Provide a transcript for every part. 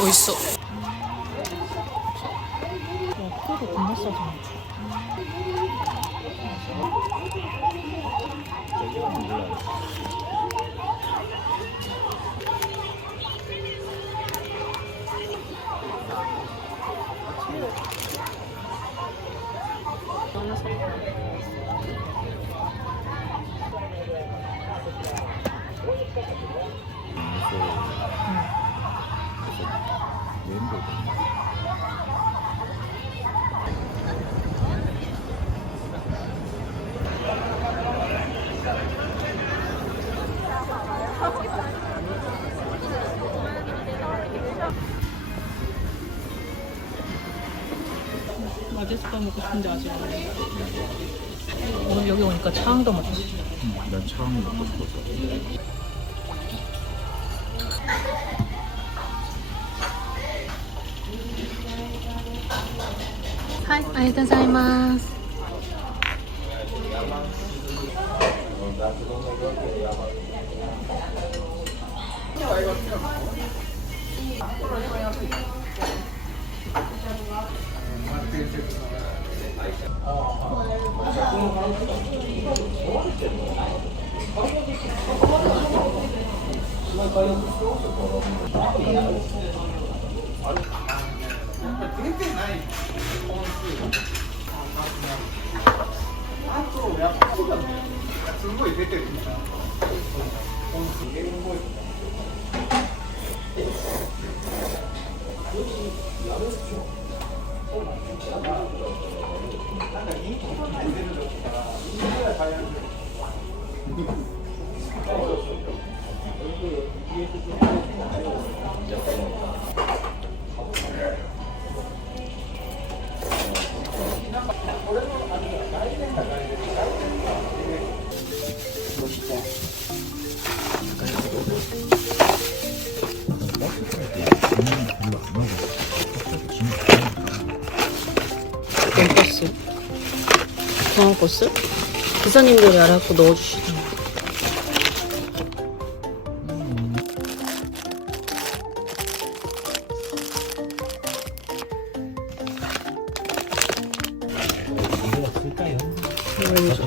어딨어? 표도 겁나 싸잖아. 마제스파 먹고 싶은데 아직 안 해. 오늘 여기 오니까 차항도 먹었어. 난 처음 먹고 싶었어. 하이, 아리가토고자이마스. 돈가스? 돈가스? 기사님들이 알아갖고 넣어주시더라고. 이거 쓸까요? 모르겠어.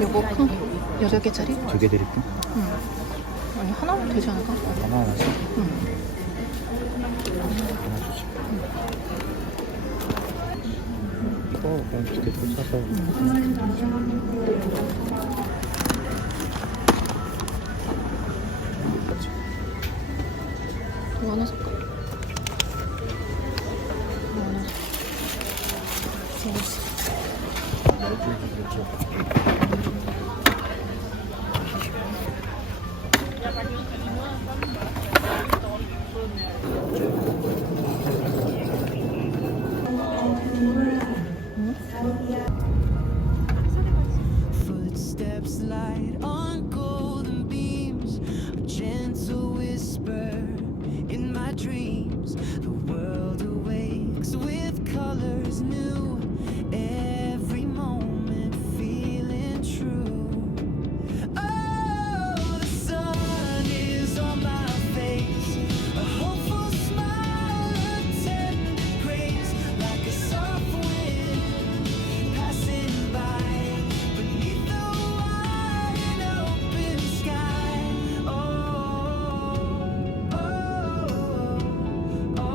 요거 큰 8개짜리? 2개 드릴게. 응. 아니 하나면 되지 않을까? 하나 하나씩? 응. 하나 주시. 이거 그냥 2개 또 사서. 이거 하나 살까? 이거 하나 살까? Footsteps light on golden beams, a gentle whisper in my dreams. The world awakes with colors new, every moment feeling true. Oh, the sun is on my face, a hopeful smile, a tender grace, like a soft wind passing by. Beneath the wide open sky, oh, oh, oh.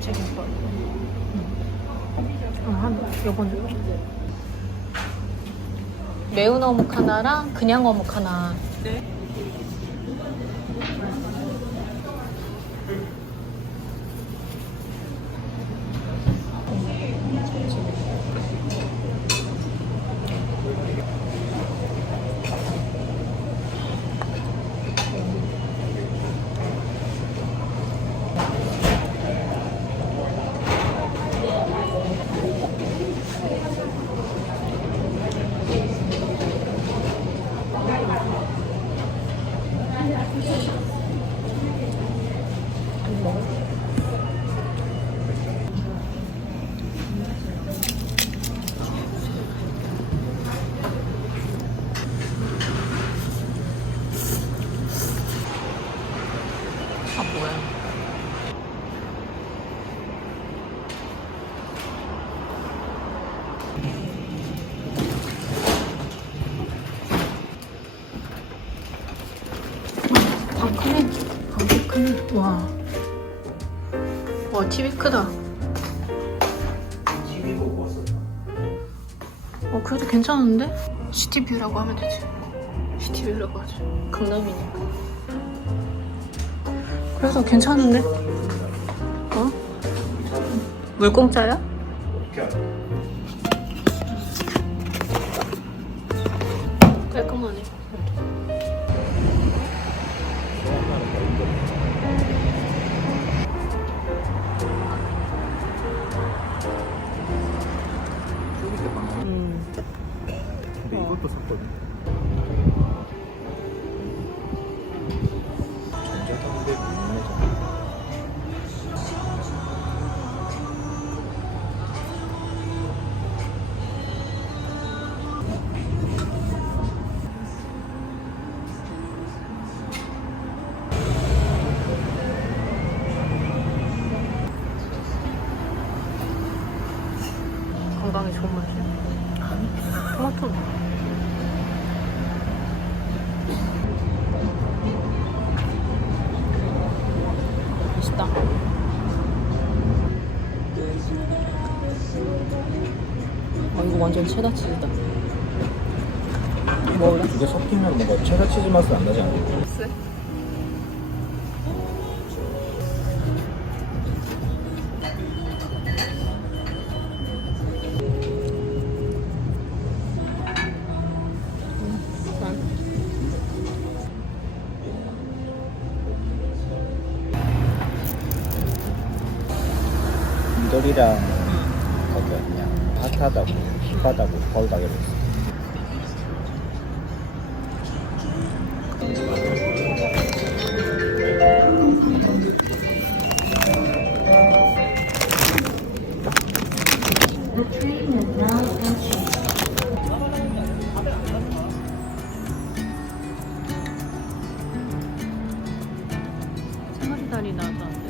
제김밥. 요건 매운 어묵 하나랑 그냥 어묵 하나. 네. 아 뭐야? 아 크네. 아 크네. 와. 와 TV 크다. 그래도 괜찮은데? 시티뷰라고 하면 되지. 시티뷰라고 하죠. 강남이니까. 그래서 괜찮은데? 어? 물공짜야? 깔끔하네. 근데 이것도 샀거든. 전자담배 문매장. 건강에 좋은 맛이야. 토마토. 맛있다. 이거 완전 체다 치즈다. 먹을래? 이게 섞이면 뭔가 체다 치즈 맛은 안 나지 않나? 쎄. 인절이랑 거기 그냥 핫하다고 힙하다고 거기다 이랬어. 생머리 다리 나도 안 돼.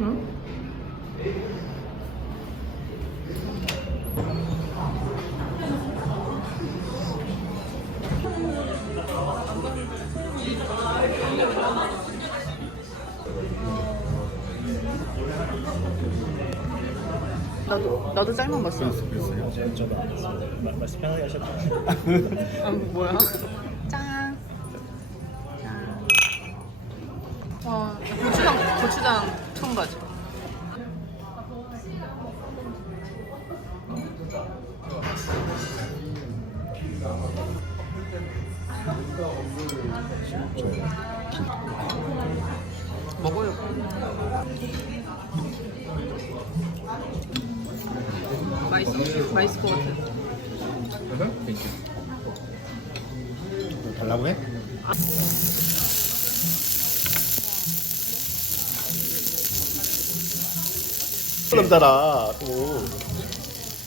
응? 나도 짤만 봤어. 그랬어요? 저도 안 했어요. 말씀 편하게 하셨죠? 아 뭐야? 짠. 짠. 와 고추장 첨가지. 먹어요. 맛있을 것 같아. 땡큐. 달라고 해? 남자라 또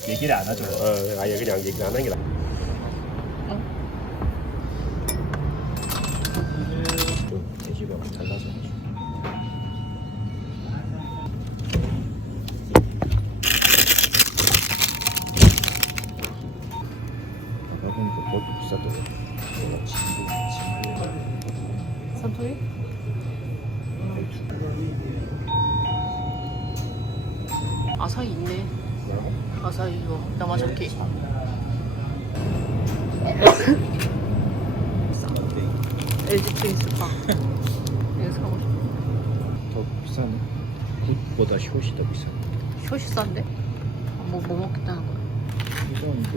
얘기를 안 하죠. 아예 그냥 얘기 안 하는 게 나아. 그것도 비싸더라고. 내가 친구. 산토리? 아사히 있네. 뭐라고? 아사히 이거 야마자키. LG 트윈스빵. 이거 사고 싶어. 더 비싸네. 굿보다 숏이 더 비싸네. 숏이 싼데? 뭐 먹겠다는 거야? 이건데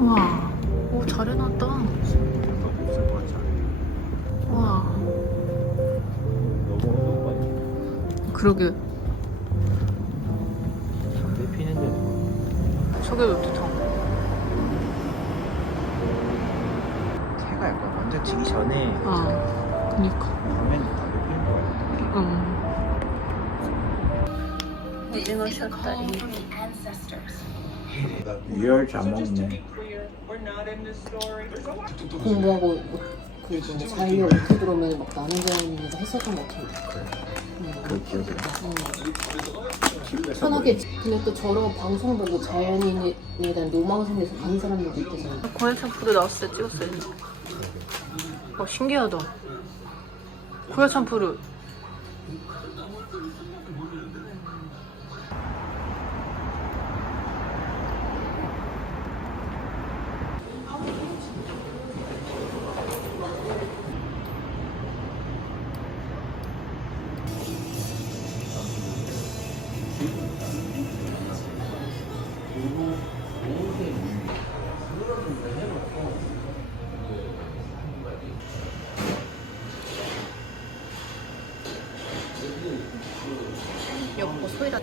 우와. 오, 잘 해놨다. 우와. 너무 많이. 그러게. 담배 피는 데는 저게 왜 이렇게 타? 차가 약간 먼저 지기 전에 그니까. 보면 담배 피는 거 같아. 응. 오징어 샷다리. 유열 잘 먹네. 공부하고 그리고 자유 오토 들어오면 막 나는 자연이니까 했었던 것 같은데. 그 기억이 나. 편하게. 근데 또 저런 방송 보고 자연인에 대한 노망성에서 가는 사람들도 있대잖아. 고양 샴푸도 나왔을 때 찍었어요. 신기하다. 고양 샴푸를. 여보 소리라.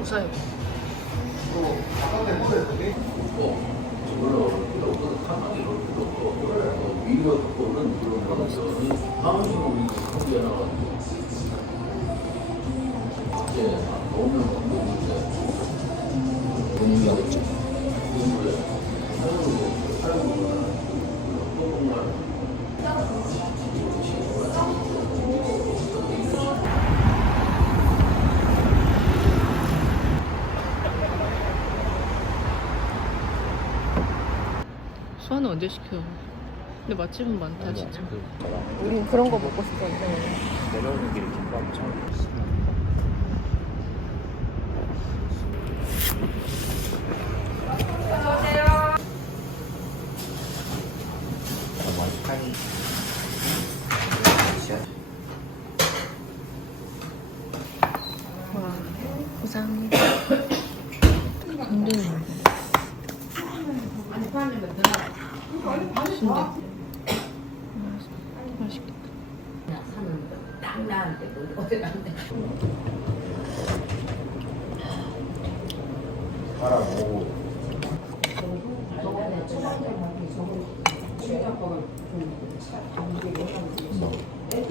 웃어요. 분위기가 됐죠. 수아는 언제 시켜? 근데 맛집은 많다 진짜. 우린 그런 거 먹고 싶었는데. 내려오는 길에 김밥 처음 먹었어. 감사합니다. 근데 맛있겠다. 하라고.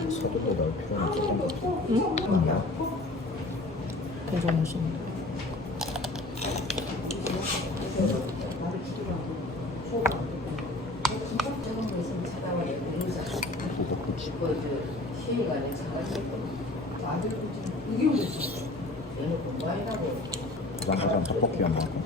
서두도 넣을 필요는 없던 것 같아. 응? 되게 맛있네. 그거 그치. 부산 떡볶이가 나고.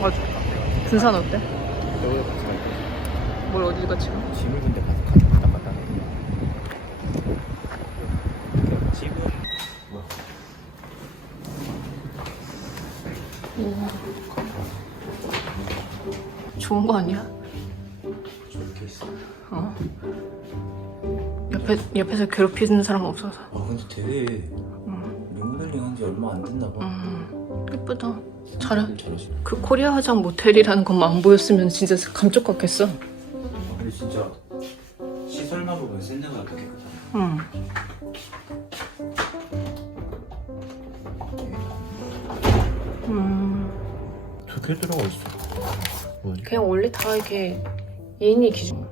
맞아. 군산 어때? 여기 가서 뭘 어디 가 지금? 짐을 근데 가서 갔다 갔다 하는 집은 좋은 거 아니야? 저렇게 있어. 어. 옆에서 괴롭히는 사람 없어서. 아 근데 되게 리모델링 한 지 얼마 안 됐나 봐. 예쁘다. 잘해. 잘하시. 그 코리아 화장 모텔이라는 것만 안 보였으면 진짜 감쪽 같겠어. 아, 근데 진짜 시설만 보면 센내가 되게 크다. 응. 두 개 들어가 있어. 뭐지? 그냥 원래 다 이렇게 예인이 기준.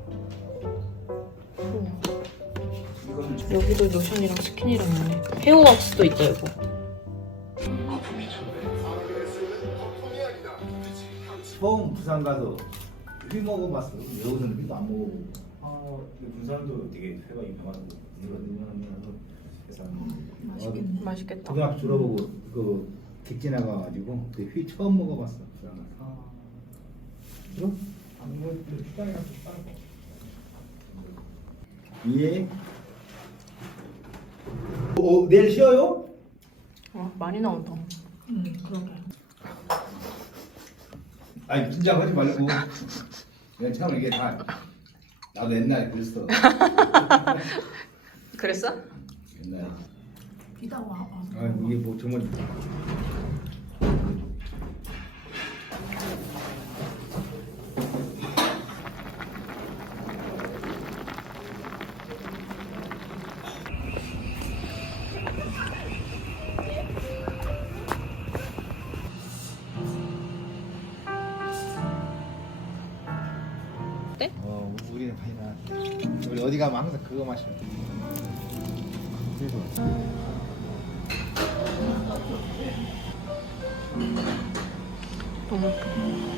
이거는 여기도 로션이랑 스킨이랑 있네. 헤어 왁스도 있다 이거. 처음 부산 가서 회 먹어봤어. 여기는 회도 안 먹어보고. 아 근데 부산도 되게 회가 유명하고. 맛있겠다. 고등학교 졸업하고 길 지나가가지고 회 처음 먹어봤어. 부산 가서. 그럼 안 먹을 때 식당에 가서 따로. 예. 내일 쉬어요? 많이 나온다. 그러게. 아니 긴장 하지 말고. 그냥 참 이게 다 나도 옛날에 그랬어. 그랬어? 옛날에. 아 이게 뭐 정말. 네? 우리는 많이 나. 우리 어디 가면 항상 그거 마셔. 너무 예뻐.